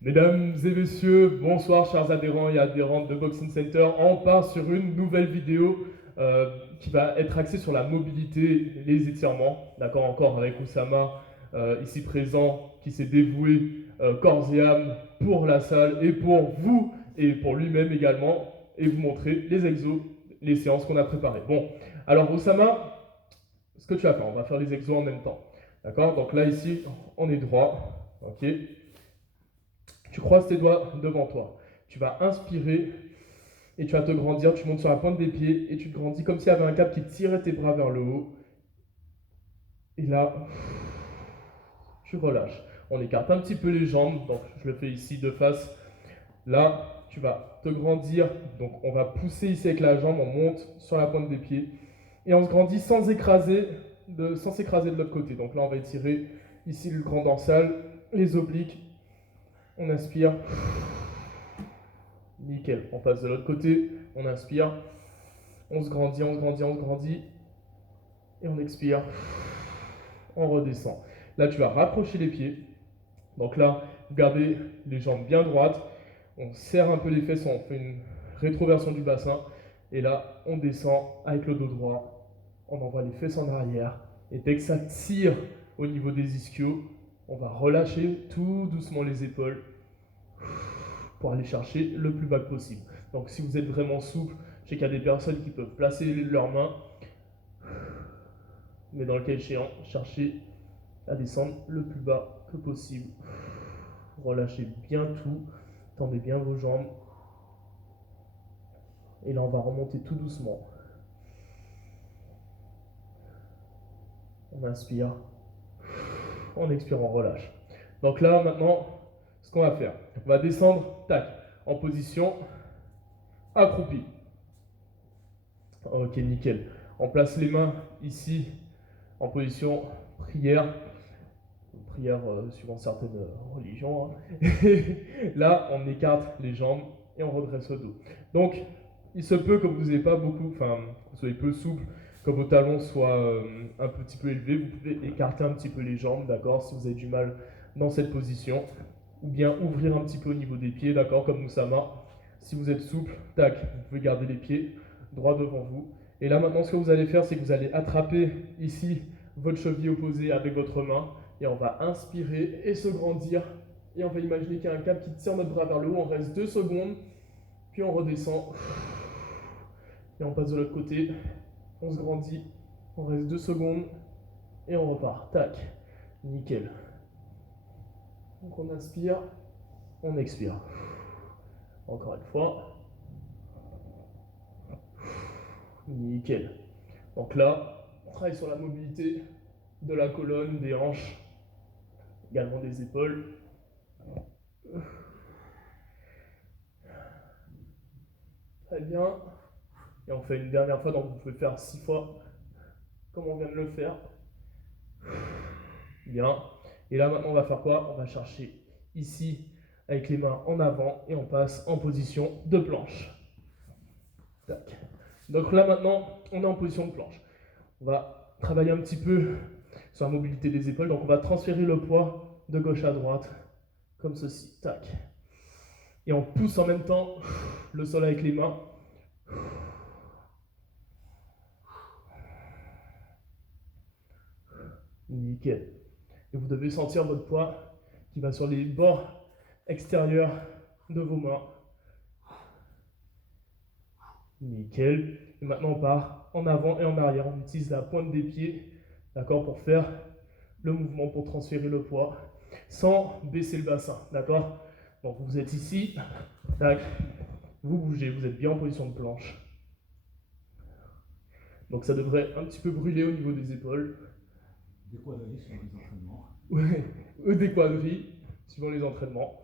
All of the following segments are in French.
Mesdames et messieurs, bonsoir chers adhérents et adhérentes de Boxing Center. On part sur une nouvelle vidéo qui va être axée sur la mobilité et les étirements. D'accord, encore avec Oussama ici présent qui s'est dévoué corps et âme pour la salle et pour vous et pour lui-même également et vous montrer les exos, les séances qu'on a préparées. Bon, alors Oussama, ce que tu vas faire, on va faire les exos en même temps. D'accord, donc là ici, on est droit. Ok. Tu croises tes doigts devant toi. Tu vas inspirer et tu vas te grandir. Tu montes sur la pointe des pieds et tu te grandis comme s'il y avait un câble qui tirait tes bras vers le haut. Et là, tu relâches. On écarte un petit peu les jambes. Donc, je le fais ici de face. Là, tu vas te grandir. Donc, on va pousser ici avec la jambe. On monte sur la pointe des pieds. Et on se grandit sans s'écraser de l'autre côté. Donc là, on va étirer ici le grand dorsal, les obliques. On inspire. Nickel. On passe de l'autre côté. On inspire. On se grandit, on se grandit, on se grandit. Et on expire. On redescend. Là, tu vas rapprocher les pieds. Donc là, vous gardez les jambes bien droites. On serre un peu les fesses, on fait une rétroversion du bassin. Et là, on descend avec le dos droit. On envoie les fesses en arrière. Et dès que ça tire au niveau des ischios, on va relâcher tout doucement les épaules pour aller chercher le plus bas possible. Donc si vous êtes vraiment souple, je sais qu'il y a des personnes qui peuvent placer leurs mains, mais dans le cas échéant, cherchez à descendre le plus bas que possible. Relâchez bien tout, tendez bien vos jambes. Et là, on va remonter tout doucement. On inspire, on expire, on relâche. Donc là, maintenant, ce qu'on va faire, on va descendre, tac, en position accroupie. Ok, nickel. On place les mains ici en position prière. Prière suivant certaines religions. Hein. Là, on écarte les jambes et on redresse le dos. Donc, il se peut que vous n'ayez pas beaucoup, enfin, que vous soyez peu souple, que vos talons soient un petit peu élevés. Vous pouvez écarter un petit peu les jambes, d'accord, si vous avez du mal dans cette position. Ou bien ouvrir un petit peu au niveau des pieds, d'accord, comme Moussama. Si vous êtes souple, tac, vous pouvez garder les pieds droits devant vous. Et là, maintenant, ce que vous allez faire, c'est que vous allez attraper ici votre cheville opposée avec votre main. Et on va inspirer et se grandir. Et on va imaginer qu'il y a un câble qui tire notre bras vers le haut. On reste 2 secondes. Puis on redescend. Et on passe de l'autre côté. On se grandit. On reste 2 secondes. Et on repart. Tac. Nickel. Donc on inspire. On expire. Encore une fois. Nickel. Donc là, on travaille sur la mobilité de la colonne, des hanches, également des épaules. Très bien. Et on fait une dernière fois, donc vous pouvez faire 6 fois comme on vient de le faire. Bien. Et là maintenant on va faire quoi? On va chercher ici avec les mains en avant et on passe en position de planche. Tac. Donc là maintenant on est en position de planche. On va travailler un petit peu sur la mobilité des épaules. Donc on va transférer le poids de gauche à droite comme ceci. Tac. Et on pousse en même temps le sol avec les mains. Nickel. Et vous devez sentir votre poids qui va sur les bords extérieurs de vos mains. Nickel. Et maintenant on part en avant et en arrière. On utilise la pointe des pieds, d'accord, pour faire le mouvement, pour transférer le poids, sans baisser le bassin, d'accord. Donc vous êtes ici, tac, vous bougez, vous êtes bien en position de planche. Donc ça devrait un petit peu brûler au niveau des épaules. Des quadrilles sur les entraînements. Ouais, des quadrilles, suivant les entraînements.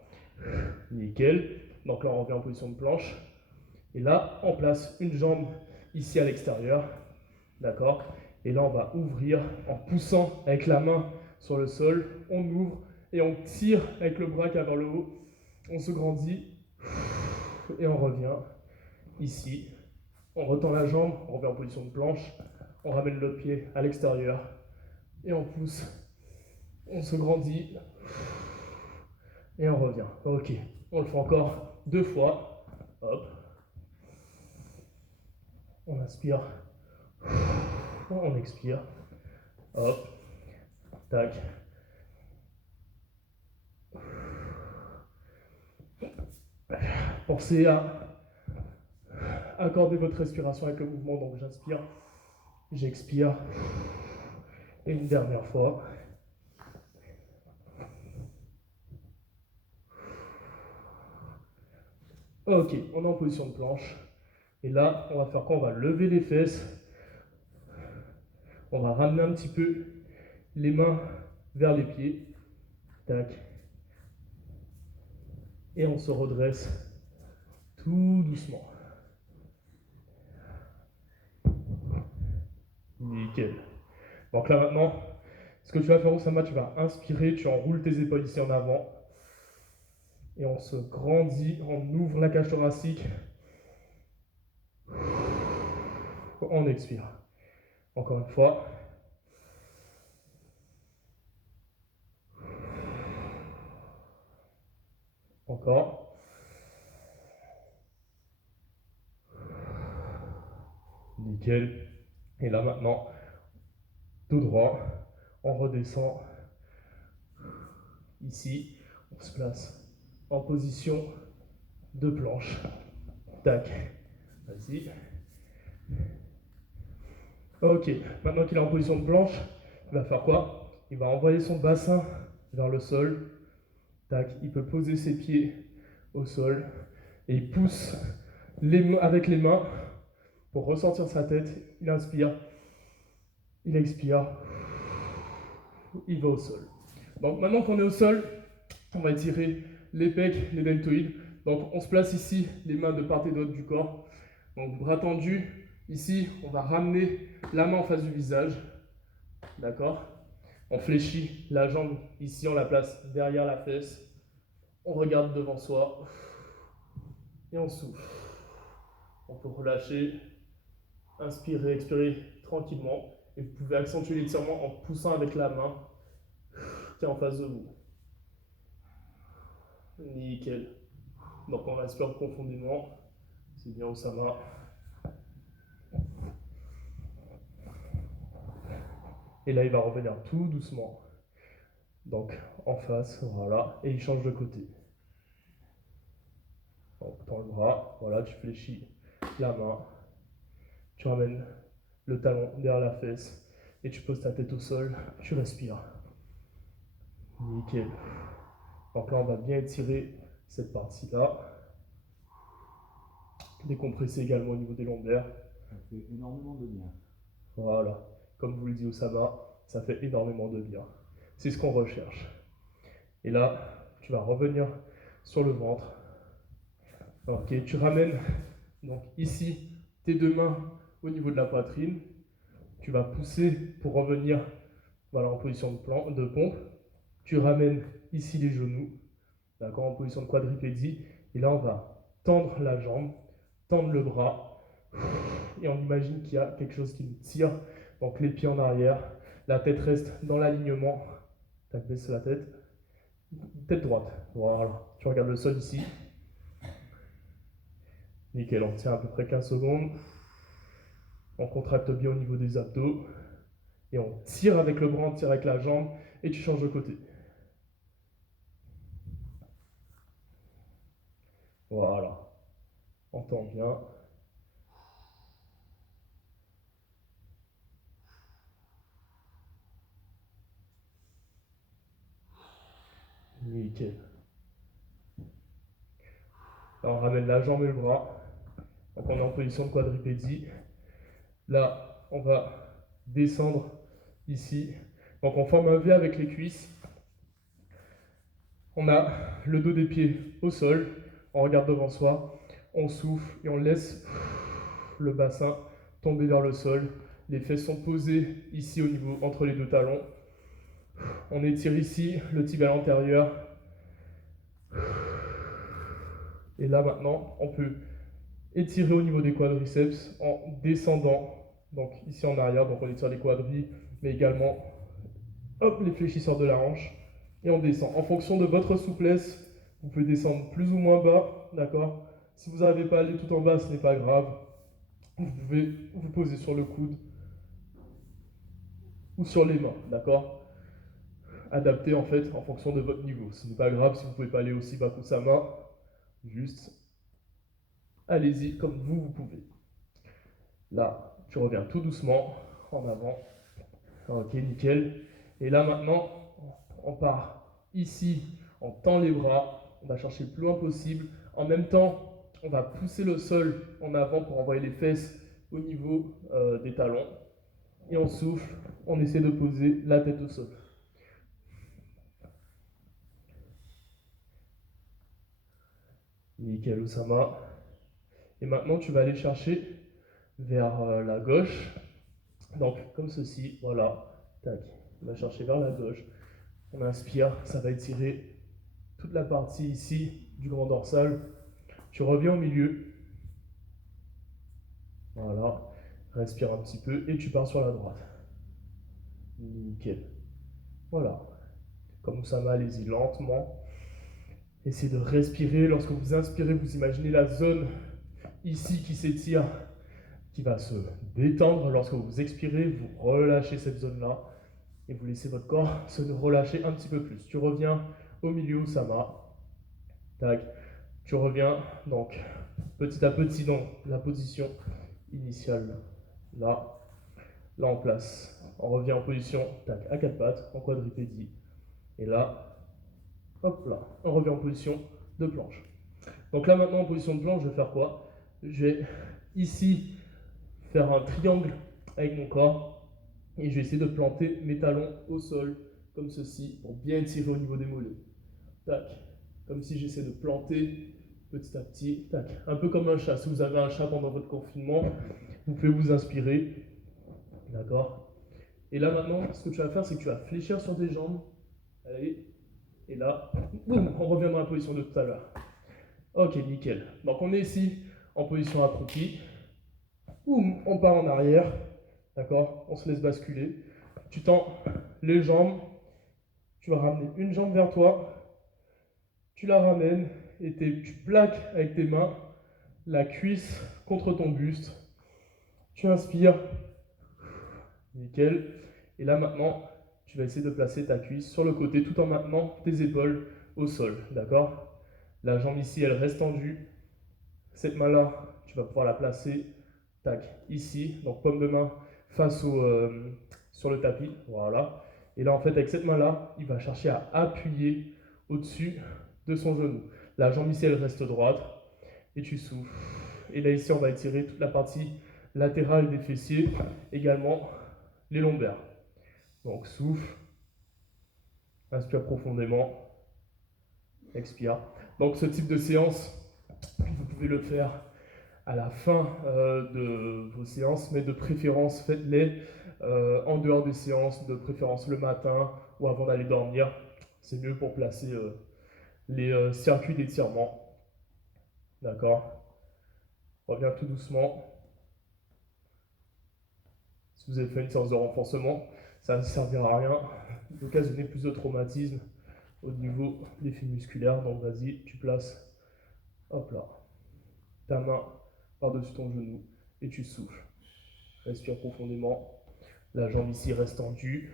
Nickel. Donc là, on revient en position de planche. Et là, on place une jambe ici à l'extérieur. D'accord. Et là, on va ouvrir en poussant avec la main sur le sol. On ouvre et on tire avec le bras qui va vers le haut. On se grandit. Et on revient ici. On retend la jambe, on revient en position de planche. On ramène l'autre pied à l'extérieur. Et on pousse. On se grandit. Et on revient. Ok, on le fait encore 2 fois. Hop. On inspire. On expire. Hop. Tac. Pensez à accorder votre respiration avec le mouvement. Donc j'inspire, j'expire. Et une dernière fois. Ok, on est en position de planche. Et là, on va faire quoi? On va lever les fesses. On va ramener un petit peu les mains vers les pieds. Tac. Et on se redresse tout doucement. Nickel. Donc là maintenant, ce que tu vas faire, Oussama, tu vas inspirer, tu enroules tes épaules ici en avant. Et on se grandit, on ouvre la cage thoracique. On expire. Encore une fois. Encore. Nickel. Et là maintenant, tout droit, on redescend. Ici, on se place en position de planche. Tac. Vas-y. Ok, maintenant qu'il est en position de planche, il va faire quoi? Il va envoyer son bassin vers le sol. Tac, il peut poser ses pieds au sol et il pousse avec les mains pour ressortir sa tête. Il inspire, il expire, il va au sol. Donc maintenant qu'on est au sol, on va étirer les pecs, les deltoïdes. Donc on se place ici, les mains de part et d'autre du corps. Donc bras tendus. Ici, on va ramener la main en face du visage. D'accord? On fléchit la jambe. Ici, on la place derrière la fesse. On regarde devant soi. Et on souffle. On peut relâcher. Inspirer, expirer tranquillement. Et vous pouvez accentuer l'étirement en poussant avec la main qui est en face de vous. Nickel. Donc on respire profondément. C'est bien, Oussama. Et là, il va revenir tout doucement. Donc, en face, voilà. Et il change de côté. Donc, dans le bras, voilà, tu fléchis la main. Tu ramènes le talon derrière la fesse. Et tu poses ta tête au sol. Tu respires. Nickel. Donc là, on va bien étirer cette partie-là. Décompresser également au niveau des lombaires. Ça fait énormément de bien. Voilà. Comme vous le dit Oussama, ça fait énormément de bien. C'est ce qu'on recherche. Et là, tu vas revenir sur le ventre. Ok, tu ramènes donc ici tes deux mains au niveau de la poitrine. Tu vas pousser pour revenir voilà, en position de pompe. Tu ramènes ici les genoux, d'accord, en position de quadripédie. Et là, on va tendre la jambe, tendre le bras. Et on imagine qu'il y a quelque chose qui nous tire. Donc les pieds en arrière, la tête reste dans l'alignement. Tu baisses la tête. Tête droite. Voilà. Tu regardes le sol ici. Nickel, on tient à peu près 15 secondes. On contracte bien au niveau des abdos. Et on tire avec le bras, on tire avec la jambe. Et tu changes de côté. Voilà. On tend bien. Nickel. Là, on ramène la jambe et le bras. Donc on est en position de quadripédie. Là, on va descendre ici. Donc on forme un V avec les cuisses. On a le dos des pieds au sol. On regarde devant soi. On souffle et on laisse le bassin tomber vers le sol. Les fesses sont posées ici au niveau entre les deux talons. On étire ici le tibia antérieur. Et là maintenant, on peut étirer au niveau des quadriceps en descendant. Donc ici en arrière, donc on étire les quadris, mais également hop, les fléchisseurs de la hanche. et on descend. En fonction de votre souplesse, vous pouvez descendre plus ou moins bas, d'accord? Si vous n'arrivez pas à aller tout en bas, ce n'est pas grave. Vous pouvez vous poser sur le coude ou sur les mains, d'accord? Adapté en fait en fonction de votre niveau. Ce n'est pas grave si vous ne pouvez pas aller aussi bas Kusama, juste allez-y comme vous pouvez. Là, tu reviens tout doucement en avant. Ok, nickel. Et là maintenant, on part ici, on tend les bras, on va chercher le plus loin possible. En même temps, on va pousser le sol en avant pour envoyer les fesses au niveau des talons. Et on souffle, on essaie de poser la tête au sol. Nickel, Osama. Et maintenant, tu vas aller chercher vers la gauche. Donc, comme ceci, voilà. Tac. On va chercher vers la gauche. On inspire, ça va étirer toute la partie ici du grand dorsal. Tu reviens au milieu. Voilà. Respire un petit peu et tu pars sur la droite. Nickel. Voilà. Comme Oussama, allez-y lentement. Essayez de respirer. Lorsque vous inspirez, vous imaginez la zone ici qui s'étire, qui va se détendre. Lorsque vous expirez, vous relâchez cette zone-là et vous laissez votre corps se relâcher un petit peu plus. Tu reviens au milieu, Oussama. Tac. Tu reviens donc petit à petit dans la position initiale. Là, là en place. On revient en position tac, à quatre pattes, en quadripédie. Et là, hop là, on revient en position de planche. Donc là maintenant en position de planche, je vais faire quoi? Je vais ici faire un triangle avec mon corps et je vais essayer de planter mes talons au sol comme ceci pour bien étirer au niveau des mollets. Tac, comme si j'essaie de planter petit à petit, tac, un peu comme un chat. Si vous avez un chat pendant votre confinement, vous pouvez vous inspirer, d'accord? Et là maintenant, ce que tu vas faire, c'est que tu vas fléchir sur tes jambes, allez, et là, boum, on revient dans la position de tout à l'heure. Ok, nickel. Donc on est ici en position accroupie, boum, on part en arrière, d'accord? On se laisse basculer. Tu tends les jambes, tu vas ramener une jambe vers toi, tu la ramènes et tu plaques avec tes mains la cuisse contre ton buste. Tu inspires, nickel. Et là maintenant, tu vas essayer de placer ta cuisse sur le côté tout en maintenant tes épaules au sol, d'accord? La jambe ici, elle reste tendue. Cette main-là, tu vas pouvoir la placer, tac, ici, donc paume de main face sur le tapis, voilà. Et là, en fait, avec cette main-là, il va chercher à appuyer au-dessus de son genou. La jambe ici, elle reste droite, et tu souffles. Et là, ici, on va étirer toute la partie latérale des fessiers, également les lombaires. Donc, souffle, inspire profondément, expire. Donc, ce type de séance, vous pouvez le faire à la fin de vos séances, mais de préférence, faites-les en dehors des séances, de préférence le matin ou avant d'aller dormir. C'est mieux pour placer les circuits d'étirement. D'accord? Reviens tout doucement. Si vous avez fait une séance de renforcement, ça ne servira à rien d'occasionner plus de traumatisme au niveau des fibres musculaires. Donc vas-y, tu places, hop là, ta main par-dessus ton genou et tu souffles. Respire profondément. La jambe ici reste tendue.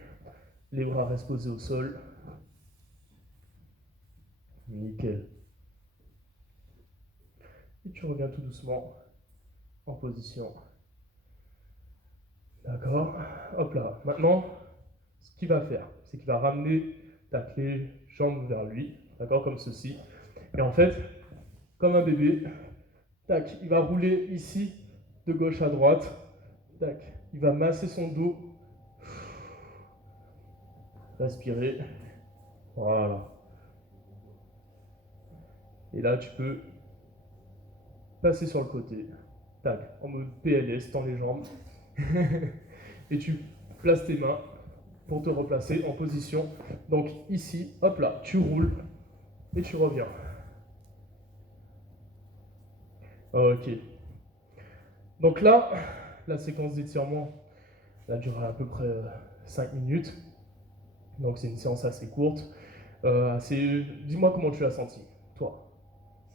Les bras restent posés au sol. Nickel. Et tu reviens tout doucement en position. D'accord? Hop là. Maintenant, ce qu'il va faire, c'est qu'il va ramener ta clé jambe vers lui. D'accord? Comme ceci. Et en fait, comme un bébé, tac, il va rouler ici de gauche à droite. Tac. Il va masser son dos. Respirer. Voilà. Et là, tu peux passer sur le côté. Tac, en mode PLS, tends les jambes. Et tu places tes mains pour te replacer en position. Donc ici, hop là, tu roules et tu reviens. Ok. Donc là, la séquence d'étirement, elle durera à peu près 5 minutes. Donc c'est une séance assez courte. Dis-moi comment tu l'as senti, toi.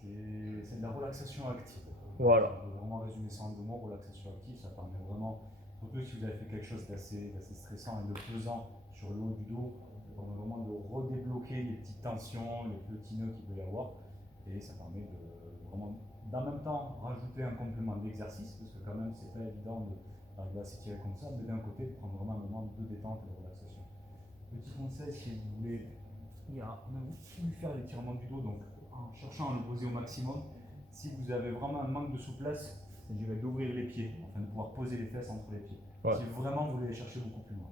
C'est de la relaxation active. Voilà. On peut vraiment résumer ça en 2 mots, relaxation active, ça permet vraiment, surtout si vous avez fait quelque chose d'assez stressant et de pesant sur le haut du dos, ça permet vraiment de redébloquer les petites tensions, les petits nœuds qu'il peut y avoir, et ça permet de vraiment, d'en même temps, rajouter un complément d'exercice, parce que quand même, c'est pas évident d'arriver à s'étirer comme ça, mais d'un côté, de prendre vraiment un moment de détente et de relaxation. Petit conseil, si vous voulez voulu faire l'étirement du dos, donc en cherchant à le poser au maximum, si vous avez vraiment un manque de souplesse, je dirais d'ouvrir les pieds, afin de pouvoir poser les fesses entre les pieds. Ouais. Si vraiment vous voulez les chercher beaucoup plus loin.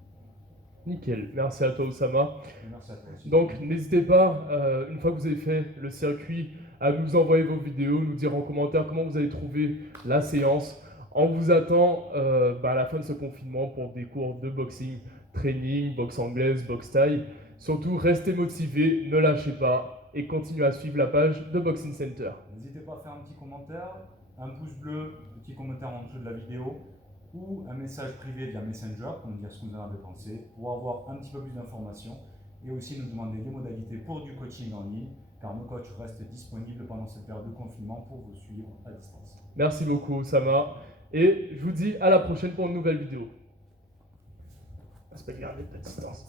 Nickel, merci à toi Oussama. Et merci à toi aussi. Donc n'hésitez pas, une fois que vous avez fait le circuit, à nous envoyer vos vidéos, nous dire en commentaire comment vous avez trouvé la séance. On vous attend à la fin de ce confinement pour des cours de boxing, training, boxe anglaise, boxe thaï. Surtout, restez motivés, ne lâchez pas et continuez à suivre la page de Boxing Center. N'hésitez pas à faire un petit commentaire, un pouce bleu, un petit commentaire en dessous de la vidéo, ou un message privé via Messenger pour nous dire ce que vous en avez pensé, pour avoir un petit peu plus d'informations, et aussi nous demander les modalités pour du coaching en ligne, car nos coachs restent disponibles pendant cette période de confinement pour vous suivre à distance. Merci beaucoup Oussama, et je vous dis à la prochaine pour une nouvelle vidéo. J'espère garder ta distance.